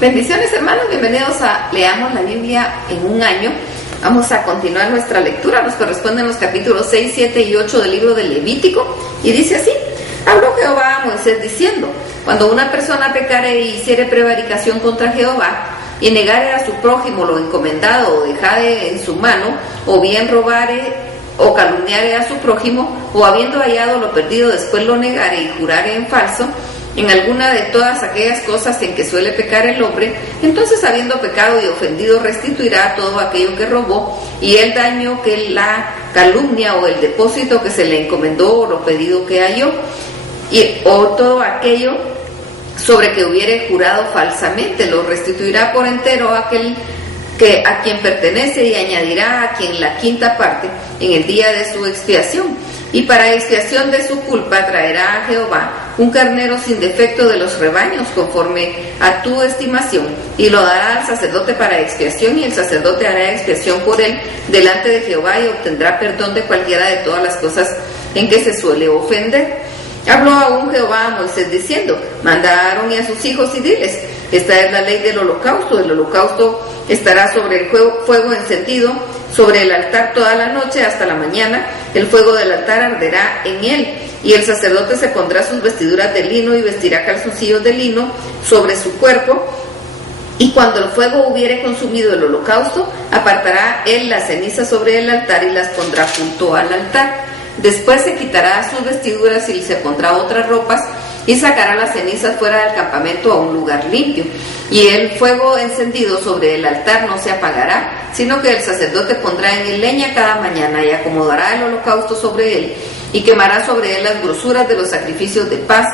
Bendiciones, hermanos, bienvenidos a Leamos la Biblia en un año. Vamos a continuar nuestra lectura, nos corresponden los capítulos 6, 7 y 8 del libro de Levítico, y dice así: habló Jehová a Moisés diciendo: cuando una persona pecare y hiciere prevaricación contra Jehová, y negare a su prójimo lo encomendado, o dejare en su mano, o bien robare o calumniare a su prójimo, o habiendo hallado lo perdido después lo negare y jurare en falso, en alguna de todas aquellas cosas en que suele pecar el hombre, entonces habiendo pecado y ofendido restituirá todo aquello que robó, y el daño que la calumnia o el depósito que se le encomendó o lo pedido que halló, o todo aquello sobre que hubiere jurado falsamente, lo restituirá por entero aquel que a quien pertenece, y añadirá a quien la quinta parte en el día de su expiación. Y para expiación de su culpa traerá a Jehová un carnero sin defecto de los rebaños, conforme a tu estimación, y lo dará al sacerdote para expiación, y el sacerdote hará expiación por él delante de Jehová, y obtendrá perdón de cualquiera de todas las cosas en que se suele ofender. Habló aún Jehová a Moisés diciendo: manda a Aarón y a sus hijos y diles: esta es la ley del holocausto. El holocausto estará sobre el fuego encendido sobre el altar toda la noche hasta la mañana. El fuego del altar arderá en él, y el sacerdote se pondrá sus vestiduras de lino y vestirá calzoncillos de lino sobre su cuerpo. Y cuando el fuego hubiere consumido el holocausto, apartará él las cenizas sobre el altar y las pondrá junto al altar. Después se quitará sus vestiduras y se pondrá otras ropas, y sacará las cenizas fuera del campamento a un lugar limpio. Y el fuego encendido sobre el altar no se apagará, sino que el sacerdote pondrá en él leña cada mañana, y acomodará el holocausto sobre él, y quemará sobre él las grosuras de los sacrificios de paz,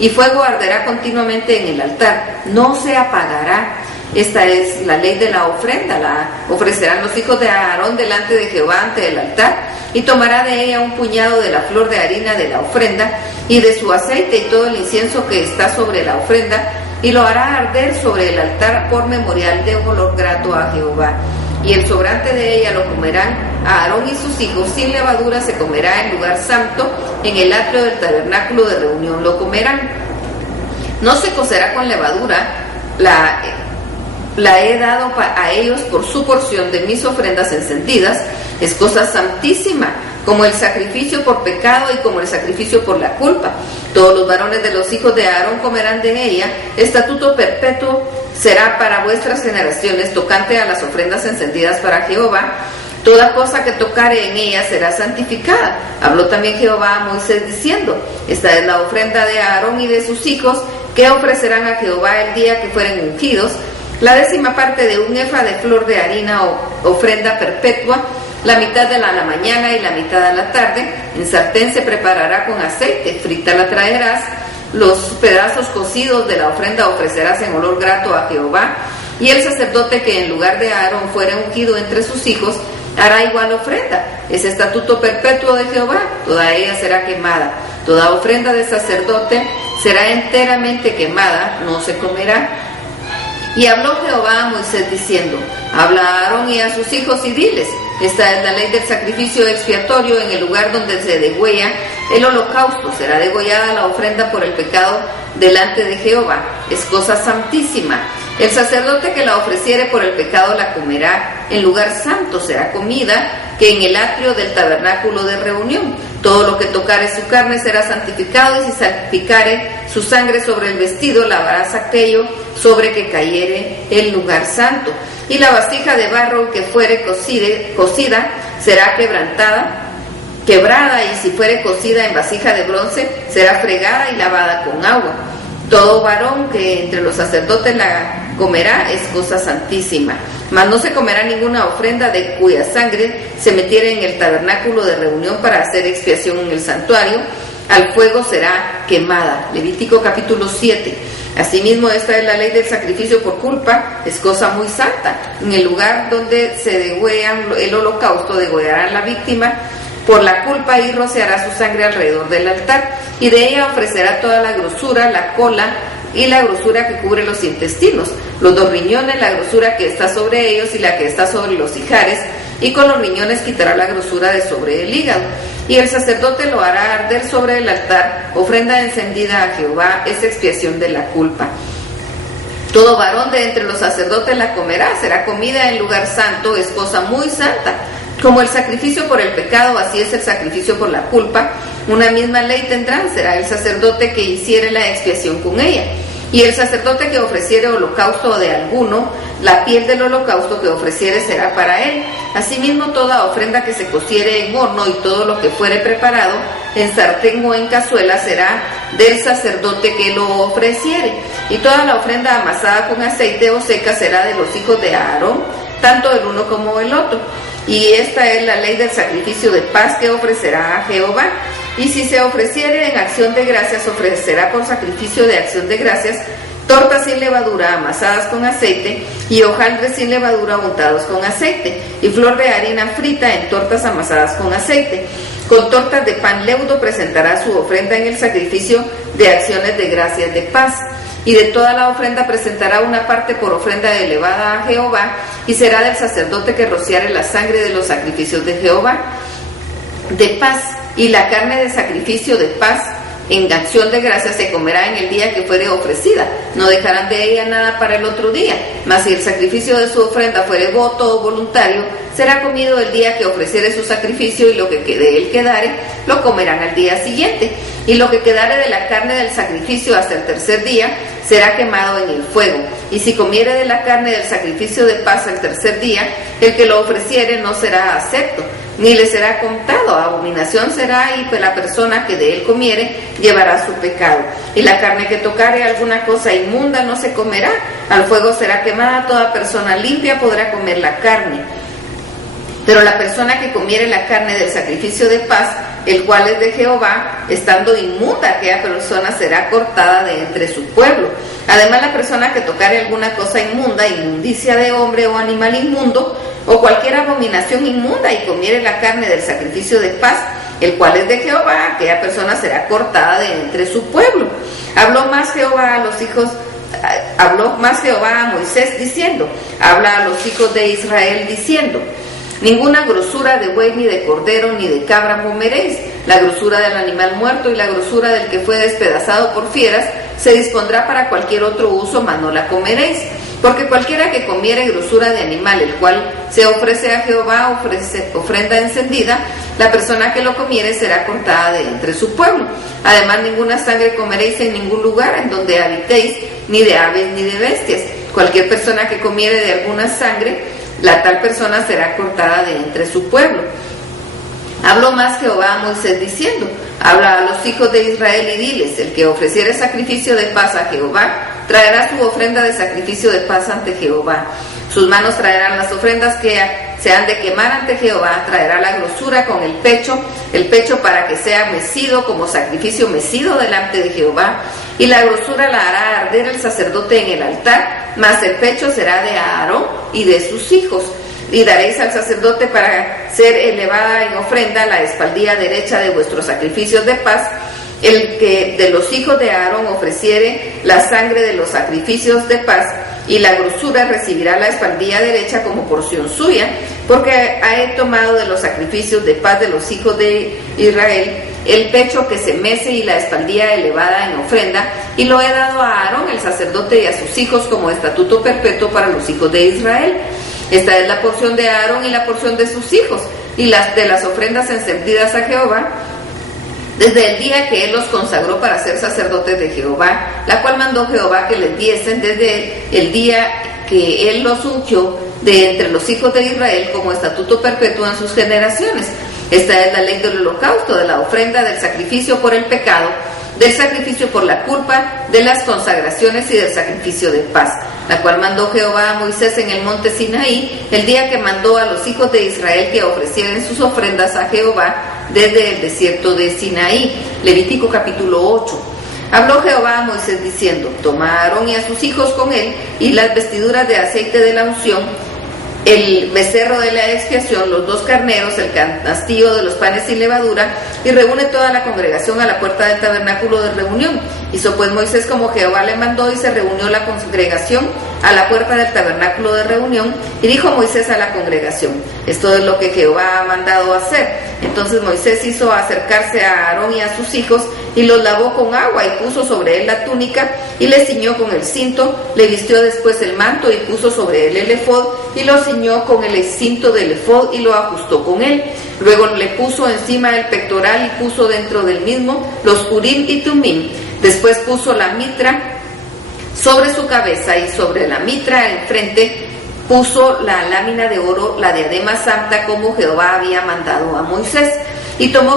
y fuego arderá continuamente en el altar, no se apagará. Esta es la ley de la ofrenda. La ofrecerán los hijos de Aarón delante de Jehová ante el altar, y tomará de ella un puñado de la flor de harina de la ofrenda, y de su aceite y todo el incienso que está sobre la ofrenda, y lo hará arder sobre el altar por memorial de un olor grato a Jehová. Y el sobrante de ella lo comerán Aarón y sus hijos, sin levadura se comerá en lugar santo, en el atrio del tabernáculo de reunión lo comerán. No se cocerá con levadura, la he dado a ellos por su porción de mis ofrendas encendidas, es cosa santísima, como el sacrificio por pecado y como el sacrificio por la culpa. Todos los varones de los hijos de Aarón comerán de ella, estatuto perpetuo será para vuestras generaciones, tocante a las ofrendas encendidas para Jehová. Toda cosa que tocare en ella será santificada. Habló también Jehová a Moisés diciendo: esta es la ofrenda de Aarón y de sus hijos, que ofrecerán a Jehová el día que fueren ungidos: la 10ª parte de un efa de flor de harina o ofrenda perpetua, la mitad de la mañana y la mitad de la tarde. En sartén se preparará con aceite, frita la traerás. Los pedazos cocidos de la ofrenda ofrecerás en olor grato a Jehová. Y el sacerdote que en lugar de Aarón fuere ungido entre sus hijos hará igual ofrenda. Es estatuto perpetuo de Jehová, toda ella será quemada. Toda ofrenda de sacerdote será enteramente quemada, no se comerá. Y habló Jehová a Moisés diciendo: habla a Aarón y a sus hijos y diles: esta es la ley del sacrificio expiatorio en el lugar donde se degüella el holocausto. Será degollada la ofrenda por el pecado delante de Jehová, es cosa santísima. El sacerdote que la ofreciere por el pecado la comerá en lugar santo, será comida que en el atrio del tabernáculo de reunión. Todo lo que tocare su carne será santificado, y si salpicare su sangre sobre el vestido, lavarás aquello sobre que cayere el lugar santo. Y la vasija de barro que fuere cocida será quebrada, y si fuere cocida en vasija de bronce, será fregada y lavada con agua. Todo varón que entre los sacerdotes la comerá es cosa santísima. Mas no se comerá ninguna ofrenda de cuya sangre se metiere en el tabernáculo de reunión para hacer expiación en el santuario, al fuego será quemada. Levítico capítulo 7. Asimismo, esta es la ley del sacrificio por culpa, es cosa muy santa. En el lugar donde se degüellan el holocausto, degollarán la víctima por la culpa, y rociará su sangre alrededor del altar, y de ella ofrecerá toda la grosura, la cola y la grosura que cubre los intestinos, los 2 riñones, la grosura que está sobre ellos y la que está sobre los ijares, y con los riñones quitará la grosura de sobre el hígado. Y el sacerdote lo hará arder sobre el altar, ofrenda encendida a Jehová, es expiación de la culpa. Todo varón de entre los sacerdotes la comerá, será comida en lugar santo, es cosa muy santa. Como el sacrificio por el pecado, así es el sacrificio por la culpa. Una misma ley tendrán, será el sacerdote que hiciere la expiación con ella. Y el sacerdote que ofreciere holocausto de alguno, la piel del holocausto que ofreciere será para él. Asimismo, toda ofrenda que se cociere en horno y todo lo que fuere preparado en sartén o en cazuela será del sacerdote que lo ofreciere. Y toda la ofrenda amasada con aceite o seca será de los hijos de Aarón, tanto el uno como el otro. Y esta es la ley del sacrificio de paz que ofrecerá a Jehová. Y si se ofreciere en acción de gracias, ofrecerá por sacrificio de acción de gracias tortas sin levadura amasadas con aceite y hojaldres sin levadura untados con aceite y flor de harina frita en tortas amasadas con aceite. Con tortas de pan leudo presentará su ofrenda en el sacrificio de acciones de gracias de paz. Y de toda la ofrenda presentará una parte por ofrenda elevada a Jehová, y será del sacerdote que rociare la sangre de los sacrificios de Jehová de paz. Y la carne de sacrificio de paz en acción de gracias se comerá en el día que fuere ofrecida, no dejarán de ella nada para el otro día. Mas si el sacrificio de su ofrenda fuere voto o voluntario, será comido el día que ofreciere su sacrificio, y lo que de él quedare, lo comerán al día siguiente. Y lo que quedare de la carne del sacrificio hasta el tercer día, será quemado en el fuego. Y si comiere de la carne del sacrificio de paz el tercer día, el que lo ofreciere no será acepto, ni le será contado, abominación será, y la persona que de él comiere llevará su pecado. Y la carne que tocare alguna cosa inmunda no se comerá, al fuego será quemada. Toda persona limpia podrá comer la carne. Pero la persona que comiere la carne del sacrificio de paz, el cual es de Jehová, estando inmunda, aquella persona será cortada de entre su pueblo. Además, la persona que tocare alguna cosa inmunda, inmundicia de hombre o animal inmundo, o cualquier abominación inmunda, y comiere la carne del sacrificio de paz, el cual es de Jehová, aquella persona será cortada de entre su pueblo. Habló más Jehová a Moisés diciendo: habla a los hijos de Israel diciendo: ninguna grosura de buey, ni de cordero, ni de cabra comeréis. La grosura del animal muerto y la grosura del que fue despedazado por fieras se dispondrá para cualquier otro uso, mas no la comeréis. Porque cualquiera que comiere grosura de animal, el cual se ofrece a Jehová, ofrenda encendida, la persona que lo comiere será cortada de entre su pueblo. Además, ninguna sangre comeréis en ningún lugar en donde habitéis, ni de aves ni de bestias. Cualquier persona que comiere de alguna sangre, la tal persona será cortada de entre su pueblo. Habló más Jehová a Moisés diciendo: habla a los hijos de Israel y diles: el que ofreciere sacrificio de paz a Jehová, traerá su ofrenda de sacrificio de paz ante Jehová. Sus manos traerán las ofrendas que se han de quemar ante Jehová, traerá la grosura con el pecho para que sea mecido como sacrificio mecido delante de Jehová, y la grosura la hará arder el sacerdote en el altar, mas el pecho será de Aarón y de sus hijos. Y daréis al sacerdote para ser elevada en ofrenda la espaldilla derecha de vuestros sacrificios de paz. El que de los hijos de Aarón ofreciere la sangre de los sacrificios de paz, y la grosura recibirá la espaldilla derecha como porción suya, porque he tomado de los sacrificios de paz de los hijos de Israel el pecho que se mece y la espaldilla elevada en ofrenda, y lo he dado a Aarón el sacerdote y a sus hijos como estatuto perpetuo para los hijos de Israel. Esta es la porción de Aarón y la porción de sus hijos, y las de las ofrendas encendidas a Jehová, desde el día que él los consagró para ser sacerdotes de Jehová, la cual mandó Jehová que les diesen desde el día que él los ungió de entre los hijos de Israel como estatuto perpetuo en sus generaciones. Esta es la ley del holocausto, de la ofrenda, del sacrificio por el pecado, del sacrificio por la culpa, de las consagraciones y del sacrificio de paz, la cual mandó Jehová a Moisés en el monte Sinaí, el día que mandó a los hijos de Israel que ofrecieran sus ofrendas a Jehová desde el desierto de Sinaí. Levítico capítulo 8. Habló Jehová a Moisés diciendo: toma a Aarón y a sus hijos con él, y las vestiduras de aceite de la unción, el becerro de la expiación, los 2 carneros, el canastillo de los panes sin levadura, y reúne toda la congregación a la puerta del tabernáculo de reunión. Hizo pues Moisés como Jehová le mandó, y se reunió la congregación a la puerta del tabernáculo de reunión, y dijo Moisés a la congregación: esto es lo que Jehová ha mandado hacer. Entonces Moisés hizo acercarse a Aarón y a sus hijos, y los lavó con agua y puso sobre él la túnica y le ciñó con el cinto, le vistió después el manto y puso sobre él el efod y lo ciñó con el cinto del efod y lo ajustó con él. Luego le puso encima el pectoral y puso dentro del mismo los urim y tumim. Después puso la mitra sobre su cabeza y sobre la mitra enfrente puso la lámina de oro, la diadema santa, como Jehová había mandado a Moisés. Y tomó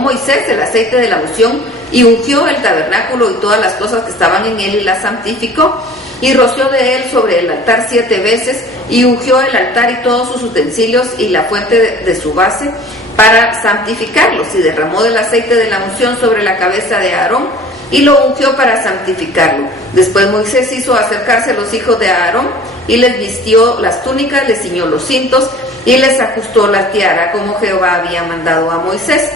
Moisés el aceite de la unción y ungió el tabernáculo y todas las cosas que estaban en él y la santificó. Y roció de él sobre el altar 7 veces y ungió el altar y todos sus utensilios y la fuente de su base para santificarlos. Y derramó del aceite de la unción sobre la cabeza de Aarón y lo ungió para santificarlo. Después Moisés hizo acercarse a los hijos de Aarón y les vistió las túnicas, les ciñó los cintos y les ajustó la tiara como Jehová había mandado a Moisés.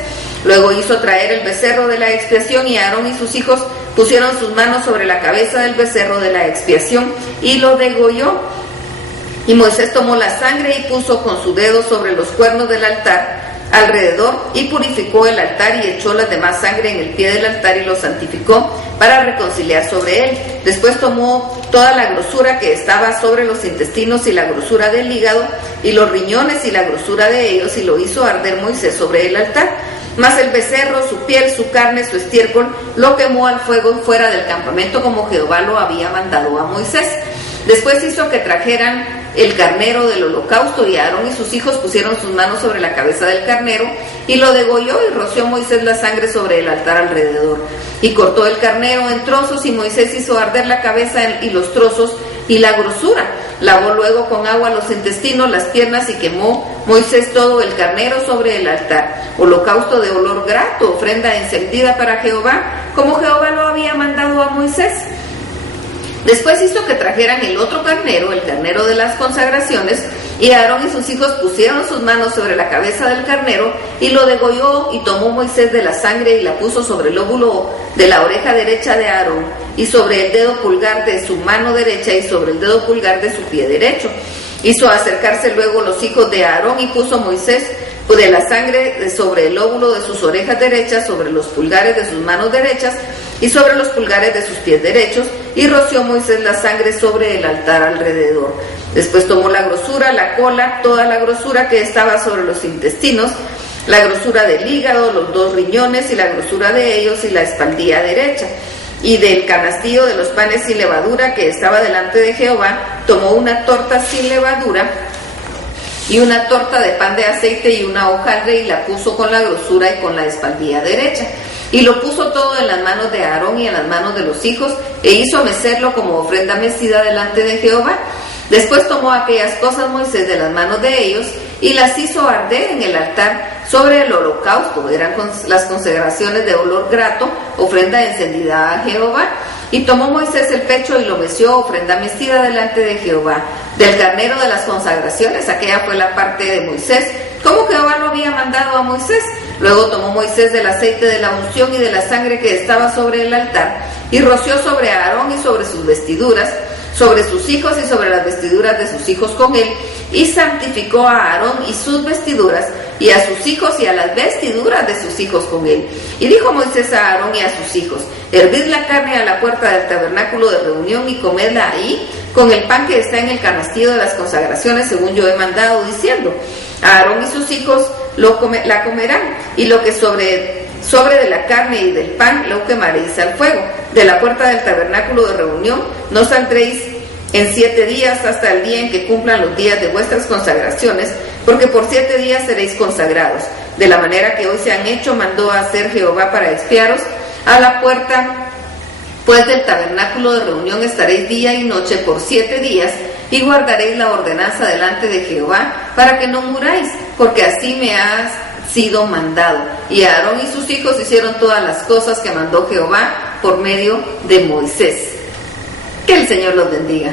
Luego hizo traer el becerro de la expiación y Aarón y sus hijos pusieron sus manos sobre la cabeza del becerro de la expiación y lo degolló. Y Moisés tomó la sangre y puso con su dedo sobre los cuernos del altar alrededor y purificó el altar y echó la demás sangre en el pie del altar y lo santificó para reconciliar sobre él. Después tomó toda la grosura que estaba sobre los intestinos y la grosura del hígado y los riñones y la grosura de ellos y lo hizo arder Moisés sobre el altar. Mas el becerro, su piel, su carne, su estiércol, lo quemó al fuego fuera del campamento como Jehová lo había mandado a Moisés. Después hizo que trajeran el carnero del holocausto y Aarón y sus hijos pusieron sus manos sobre la cabeza del carnero y lo degolló y roció Moisés la sangre sobre el altar alrededor. Y cortó el carnero en trozos y Moisés hizo arder la cabeza y los trozos y la grosura. Lavó luego con agua los intestinos, las piernas y quemó Moisés todo el carnero sobre el altar. Holocausto de olor grato, ofrenda encendida para Jehová, como Jehová lo había mandado a Moisés. Después hizo que trajeran el otro carnero, el carnero de las consagraciones, y Aarón y sus hijos pusieron sus manos sobre la cabeza del carnero y lo degolló, y tomó Moisés de la sangre y la puso sobre el lóbulo de la oreja derecha de Aarón y sobre el dedo pulgar de su mano derecha y sobre el dedo pulgar de su pie derecho. Hizo acercarse luego los hijos de Aarón y puso Moisés de la sangre sobre el lóbulo de sus orejas derechas, sobre los pulgares de sus manos derechas y sobre los pulgares de sus pies derechos, y roció Moisés la sangre sobre el altar alrededor. Después tomó la grosura, la cola, toda la grosura que estaba sobre los intestinos, la grosura del hígado, los 2 riñones y la grosura de ellos y la espaldilla derecha. Y del canastillo de los panes sin levadura que estaba delante de Jehová, tomó una torta sin levadura y una torta de pan de aceite y una hojaldre y la puso con la grosura y con la espaldilla derecha. Y lo puso todo en las manos de Aarón y en las manos de los hijos, e hizo mecerlo como ofrenda mecida delante de Jehová. Después tomó aquellas cosas Moisés de las manos de ellos y las hizo arder en el altar sobre el holocausto. Eran las consagraciones de olor grato, ofrenda encendida a Jehová. Y tomó Moisés el pecho y lo meció, ofrenda mecida delante de Jehová. Del carnero de las consagraciones, aquella fue la parte de Moisés, como Jehová lo había mandado a Moisés. Luego tomó Moisés del aceite de la unción y de la sangre que estaba sobre el altar, y roció sobre Aarón y sobre sus vestiduras, sobre sus hijos y sobre las vestiduras de sus hijos con él, y santificó a Aarón y sus vestiduras, y a sus hijos y a las vestiduras de sus hijos con él. Y dijo Moisés a Aarón y a sus hijos: hervid la carne a la puerta del tabernáculo de reunión y comedla ahí, con el pan que está en el canastillo de las consagraciones, según yo he mandado, diciendo: Aarón y sus hijos la comerán, y lo que sobre de la carne y del pan lo quemaréis al fuego. De la puerta del tabernáculo de reunión no saldréis en 7 días hasta el día en que cumplan los días de vuestras consagraciones, porque por 7 días seréis consagrados. De la manera que hoy se han hecho, mandó a hacer Jehová para expiaros. A la puerta pues del tabernáculo de reunión estaréis día y noche por 7 días, y guardaréis la ordenanza delante de Jehová, para que no muráis, porque así me has sido mandado. Y Aarón y sus hijos hicieron todas las cosas que mandó Jehová por medio de Moisés. Que el Señor los bendiga.